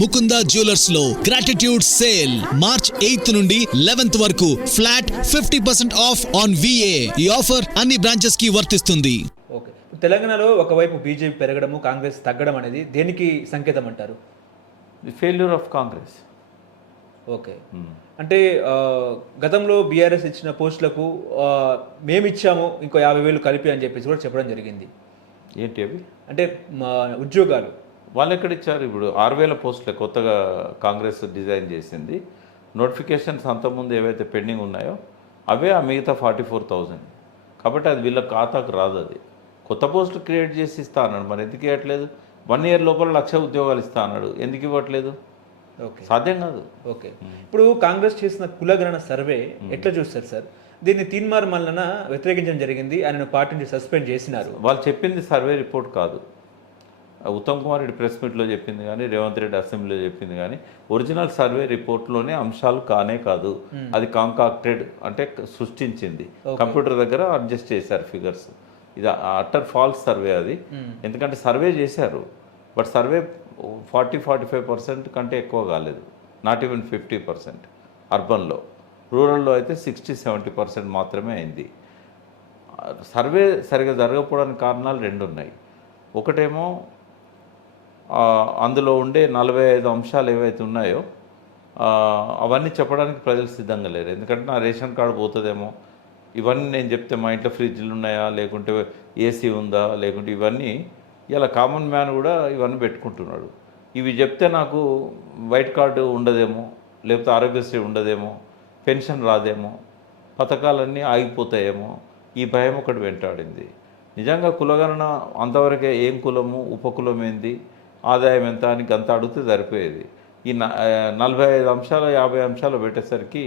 Mukunda jewellers లో gratitude sale March 8th నుండి 11th వరకు ఫ్లాట్ 50% ఆఫ్ ఆన్ VA. ఈ ఆఫర్ అన్ని బ్రాంచెస్ కి వర్తిస్తుంది. ఓకే, తెలంగాణలో ఒకవైపు బీజేపీ పెరగడము, కాంగ్రెస్ తగ్గడం అనేది దేనికి సంకేతం అంటారు? The failure of Congress. Okay, అంటే గతంలో బీఆర్ఎస్ ఇచ్చిన పోస్టులకు మేము ఇచ్చాము ఇంకో 50,000 కలిపి అని చెప్పేసి కూడా చెప్పడం జరిగింది. ఏంటి అవి? అంటే మా ఉద్యోగాలు వాళ్ళు ఎక్కడ ఇచ్చారు? ఇప్పుడు 6,000 పోస్టులే కొత్తగా కాంగ్రెస్ డిజైన్ చేసింది. నోటిఫికేషన్స్ అంతకుముందు ఏవైతే పెండింగ్ ఉన్నాయో అవే ఆ మిగతా 44,000. కాబట్టి అది వీళ్ళ ఖాతాకు రాదు. అది కొత్త పోస్టులు క్రియేట్ చేసి ఇస్తా అన్నాడు. మరి ఎందుకు ఇవ్వట్లేదు? 1 year లోపల 1,00,000 ఉద్యోగాలు ఇస్తా అన్నాడు. ఎందుకు ఇవ్వట్లేదు? ఓకే, సాధ్యం కాదు. ఓకే, ఇప్పుడు కాంగ్రెస్ చేసిన కులగణన సర్వే ఎట్లా చూస్తారు సార్? దీన్ని తీన్మార్ మల్లన వ్యతిరేకించడం జరిగింది, ఆయనను పార్టీ నుంచి సస్పెండ్ చేసినారు. వాళ్ళు చెప్పింది సర్వే రిపోర్ట్ కాదు. ఉత్తమ్ కుమార్ రెడ్డి ప్రెస్ మీట్లో చెప్పింది కానీ, రేవంత్ రెడ్డి అసెంబ్లీలో చెప్పింది కానీ ఒరిజినల్ సర్వే రిపోర్ట్లోనే అంశాలు కానే కాదు. అది కాంకాక్టెడ్, అంటే సృష్టించింది, కంప్యూటర్ దగ్గర అడ్జస్ట్ చేశారు ఫిగర్స్. ఇది అట్టర్ ఫాల్స్ సర్వే అది. ఎందుకంటే సర్వే చేశారు, బట్ సర్వే 40-45% కంటే ఎక్కువ కాలేదు. నాట్ ఈవెన్ 50% అర్బన్లో. రూరల్లో అయితే 60-70% మాత్రమే అయింది. సర్వే సరిగా జరగకపోవడానికి కారణాలు 2 ఉన్నాయి. ఒకటేమో అందులో ఉండే 45 అంశాలు ఏవైతే ఉన్నాయో అవన్నీ చెప్పడానికి ప్రజలు సిద్ధంగా లేరు. ఎందుకంటే నా రేషన్ కార్డు పోతుందేమో, ఇవన్నీ నేను చెప్తే మా ఇంట్లో ఫ్రిడ్జ్లు ఉన్నాయా, లేకుంటే ఏసీ ఉందా, లేకుంటే ఇవన్నీ ఇలా కామన్ మ్యాన్ కూడా ఇవన్నీ పెట్టుకుంటున్నాడు. ఇవి చెప్తే నాకు వైట్ కార్డు ఉండదేమో, లేకపోతే ఆరోగ్యశ్రీ ఉండదేమో, పెన్షన్ రాదేమో, పథకాలన్నీ ఆగిపోతాయేమో, ఈ భయం ఒకటి వెంటాడింది. నిజంగా కులగణన అంతవరకే ఏం కులము, ఉపకులం ఏంది, ఆదాయం ఎంత అని గంత అడిగితే సరిపోయేది. ఈ 45 అంశాలు 50 అంశాలు పెట్టేసరికి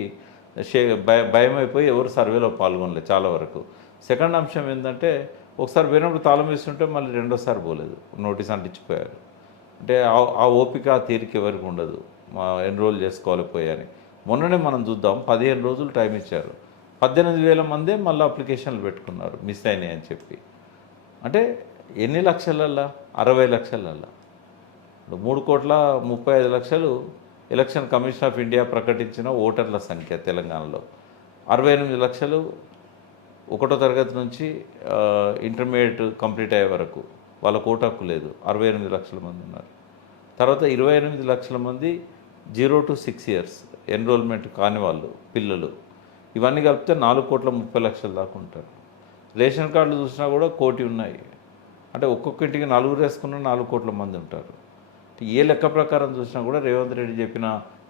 భయం అయిపోయి ఎవరు సర్వేలో పాల్గొనలేదు చాలా వరకు. సెకండ్ అంశం ఏంటంటే, ఒకసారి పోయినప్పుడు తాళం వేస్తుంటే మళ్ళీ రెండోసారి పోలేదు, నోటీస్ అంటించిపోయారు. అంటే ఆ ఓపిక తీరిక ఎవరికి ఉండదు, ఎన్రోల్ చేసుకోవాలి పోయాని. మొన్ననే మనం చూద్దాం, 15 రోజులు టైం ఇచ్చారు, 18,000 మందే మళ్ళీ అప్లికేషన్లు పెట్టుకున్నారు మిస్ అయినాయి అని చెప్పి. అంటే ఎన్ని లక్షలల్లా? 60 లక్షలల్లా. 3,35,00,000 ఎలక్షన్ కమిషన్ ఆఫ్ ఇండియా ప్రకటించిన ఓటర్ల సంఖ్య తెలంగాణలో. 68 లక్షలు 1వ తరగతి నుంచి ఇంటర్మీడియట్ కంప్లీట్ అయ్యే వరకు వాళ్ళకు ఓటు హక్కు లేదు. 68 లక్షల మంది ఉన్నారు. తర్వాత 28 లక్షల మంది 0 to 6 years ఎన్రోల్మెంట్ కాని వాళ్ళు పిల్లలు. ఇవన్నీ కలిపితే 4,30,00,000 దాకా ఉంటారు. రేషన్ కార్డులు చూసినా కూడా 1 కోటి ఉన్నాయి. అంటే ఒక్కొక్క ఇంటికి 4 వేసుకున్న 4 కోట్ల మంది ఉంటారు. ఏ లెక్క ప్రకారం చూసినా కూడా రేవంత్ రెడ్డి చెప్పిన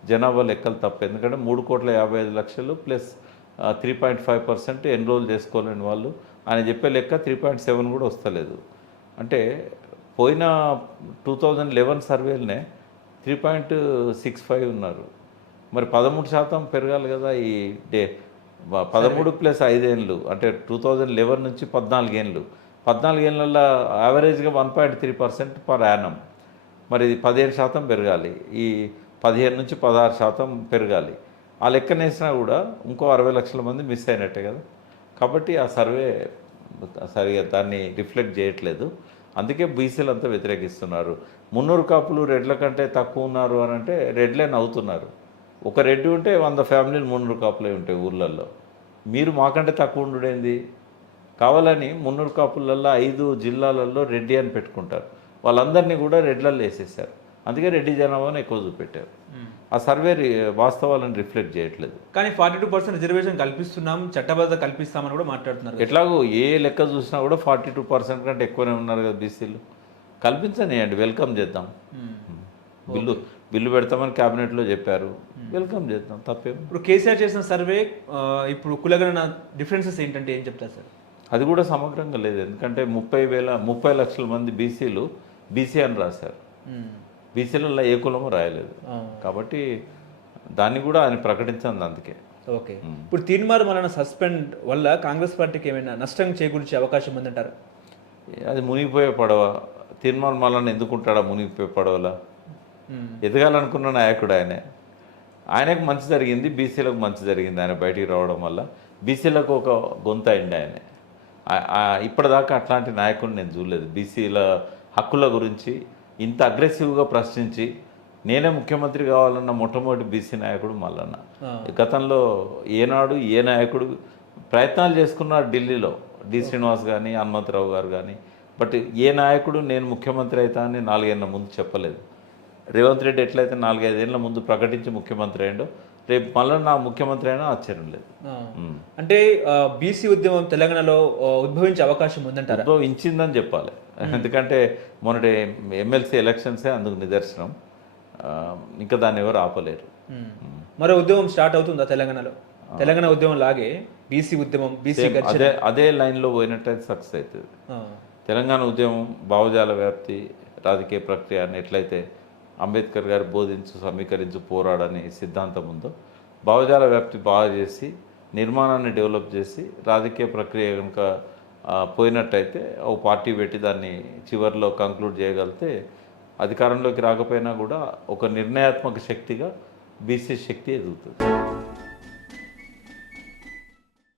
జనాభా లెక్కలు తప్ప. ఎందుకంటే 3,55,00,000 ప్లస్ 3.5% ఎన్రోల్ చేసుకోలేని వాళ్ళు. ఆయన చెప్పే లెక్క 3.7 కూడా వస్తలేదు. అంటే పోయిన 2011 సర్వేలనే 3.65 ఉన్నారు. మరి 13% పెరగాలి కదా. ఈ 13 + 5 ఏళ్ళు అంటే 2011 నుంచి 14 ఏళ్ళు. 14 ఏళ్ళల్లో యావరేజ్గా 1.3% పర్ యానం. మరి ఇది 15% పెరగాలి. ఈ 15 నుంచి 16% పెరగాలి. ఆ లెక్కనేసినా కూడా ఇంకో 60 లక్షల మంది మిస్ అయినట్టే కదా. కాబట్టి ఆ సర్వే సరిగా దాన్ని రిఫ్లెక్ట్ చేయట్లేదు. అందుకే బీసీలు అంతా వ్యతిరేకిస్తున్నారు. 300 కాపులు రెడ్ల కంటే తక్కువ ఉన్నారు అని అంటే రెడ్లే నవ్వుతున్నారు. ఒక రెడ్డి ఉంటే 100 ఫ్యామిలీలు 300 కాపులే ఉంటాయి ఊర్లలో. మీరు మాకంటే తక్కువ ఉండేంది? కావాలని 300 కాపులలో 5 జిల్లాలలో రెడ్డి అని పెట్టుకుంటారు. వాళ్ళందరినీ కూడా రెడ్లలో వేసేసారు. అందుకే రెడ్డి జనాభాను ఎక్కువ చూపెట్టారు. ఆ సర్వే వాస్తవాలను రిఫ్లెక్ట్ చేయట్లేదు. కానీ 42% రిజర్వేషన్ కల్పిస్తున్నాం, చట్టబద్ధత కల్పిస్తామని కూడా మాట్లాడుతున్నారు. ఎట్లాగో ఏ లెక్క చూసినా కూడా 42% కంటే ఎక్కువనే ఉన్నారు కదా బీసీలు. కల్పించనియండి, వెల్కమ్ చేద్దాం. బిల్లు పెడతామని క్యాబినెట్లో చెప్పారు, వెల్కమ్ చేద్దాం, తప్పేం. ఇప్పుడు కేసీఆర్ చేసిన సర్వే ఇప్పుడు కులగణన డిఫరెన్సెస్ ఏంటంటే ఏం చెప్తారు సార్? అది కూడా సమగ్రంగా లేదు. ఎందుకంటే 30 లక్షల మంది బీసీలు బీసీ అని రాశారు. బీసీలలో ఏ కులము రాయలేదు. కాబట్టి దాన్ని కూడా ఆయన ప్రకటించింది. అందుకే ఓకే, ఇప్పుడు తీన్మార్ మల్లన సస్పెండ్ వల్ల కాంగ్రెస్ పార్టీకి ఏమైనా నష్టం చేకూర్చే అవకాశం ఉందంటారు? అది మునిగిపోయే పడవ. తీన్మార్ మల్లన ఎందుకుంటాడా మునిగిపోయే పడవలా? ఎదగాలనుకున్న నాయకుడు ఆయనకు మంచి జరిగింది, బీసీలకు మంచి జరిగింది. ఆయన బయటికి రావడం వల్ల బీసీలకు ఒక గొంతు అయింది ఆయన. ఇప్పటిదాకా అట్లాంటి నాయకుడిని నేను చూడలేదు. బీసీల హక్కుల గురించి ఇంత అగ్రెసివ్గా ప్రశ్నించి నేనే ముఖ్యమంత్రి కావాలన్న మొట్టమొదటి బీసీ నాయకుడు మల్లన్న. గతంలో ఏనాడు ఏ నాయకుడు ప్రయత్నాలు చేసుకున్నారు ఢిల్లీలో, డి శ్రీనివాస్ కానీ హనుమంతరావు గారు కానీ, బట్ ఏ నాయకుడు నేను ముఖ్యమంత్రి అవుతా అని 4 ఏళ్ళ ముందు చెప్పలేదు. రేవంత్ రెడ్డి ఎట్లయితే 4-5 ఏళ్ళ ముందు ప్రకటించి ముఖ్యమంత్రి అయ్యిండో రేపు మళ్ళీ నా ముఖ్యమంత్రి అయినా ఆశ్చర్యం లేదు. అంటే బీసీ ఉద్యమం తెలంగాణలో ఉద్భవించే అవకాశం ఉందంటారా? ఉద్భవించిందని చెప్పాలి. ఎందుకంటే మొన్నటి ఎమ్మెల్సీ ఎలక్షన్సే అందుకు నిదర్శనం. ఇంకా దాన్ని ఎవరు ఆపలేరు. మరో ఉద్యమం స్టార్ట్ అవుతుందా తెలంగాణలో? తెలంగాణ ఉద్యమం లాగే బీసీ ఉద్యమం, బీసీ అదే లైన్లో పోయినట్టయితే సక్సెస్ అవుతుంది. తెలంగాణ ఉద్యమం భావజాల వ్యాప్తి రాజకీయ ప్రక్రియ అని ఎట్లయితే అంబేద్కర్ గారు బోధించు సమీకరించు పోరాడని సిద్ధాంతం ఉందో, భావజాల వ్యాప్తి బాగా చేసి నిర్మాణాన్ని డెవలప్ చేసి రాజకీయ ప్రక్రియ కనుక పోయినట్టయితే ఓ పార్టీ పెట్టి దాన్ని చివరిలో కంక్లూడ్ చేయగలిగితే అధికారంలోకి రాకపోయినా కూడా ఒక నిర్ణయాత్మక శక్తిగా బీసీ శక్తి ఎదుగుతుంది.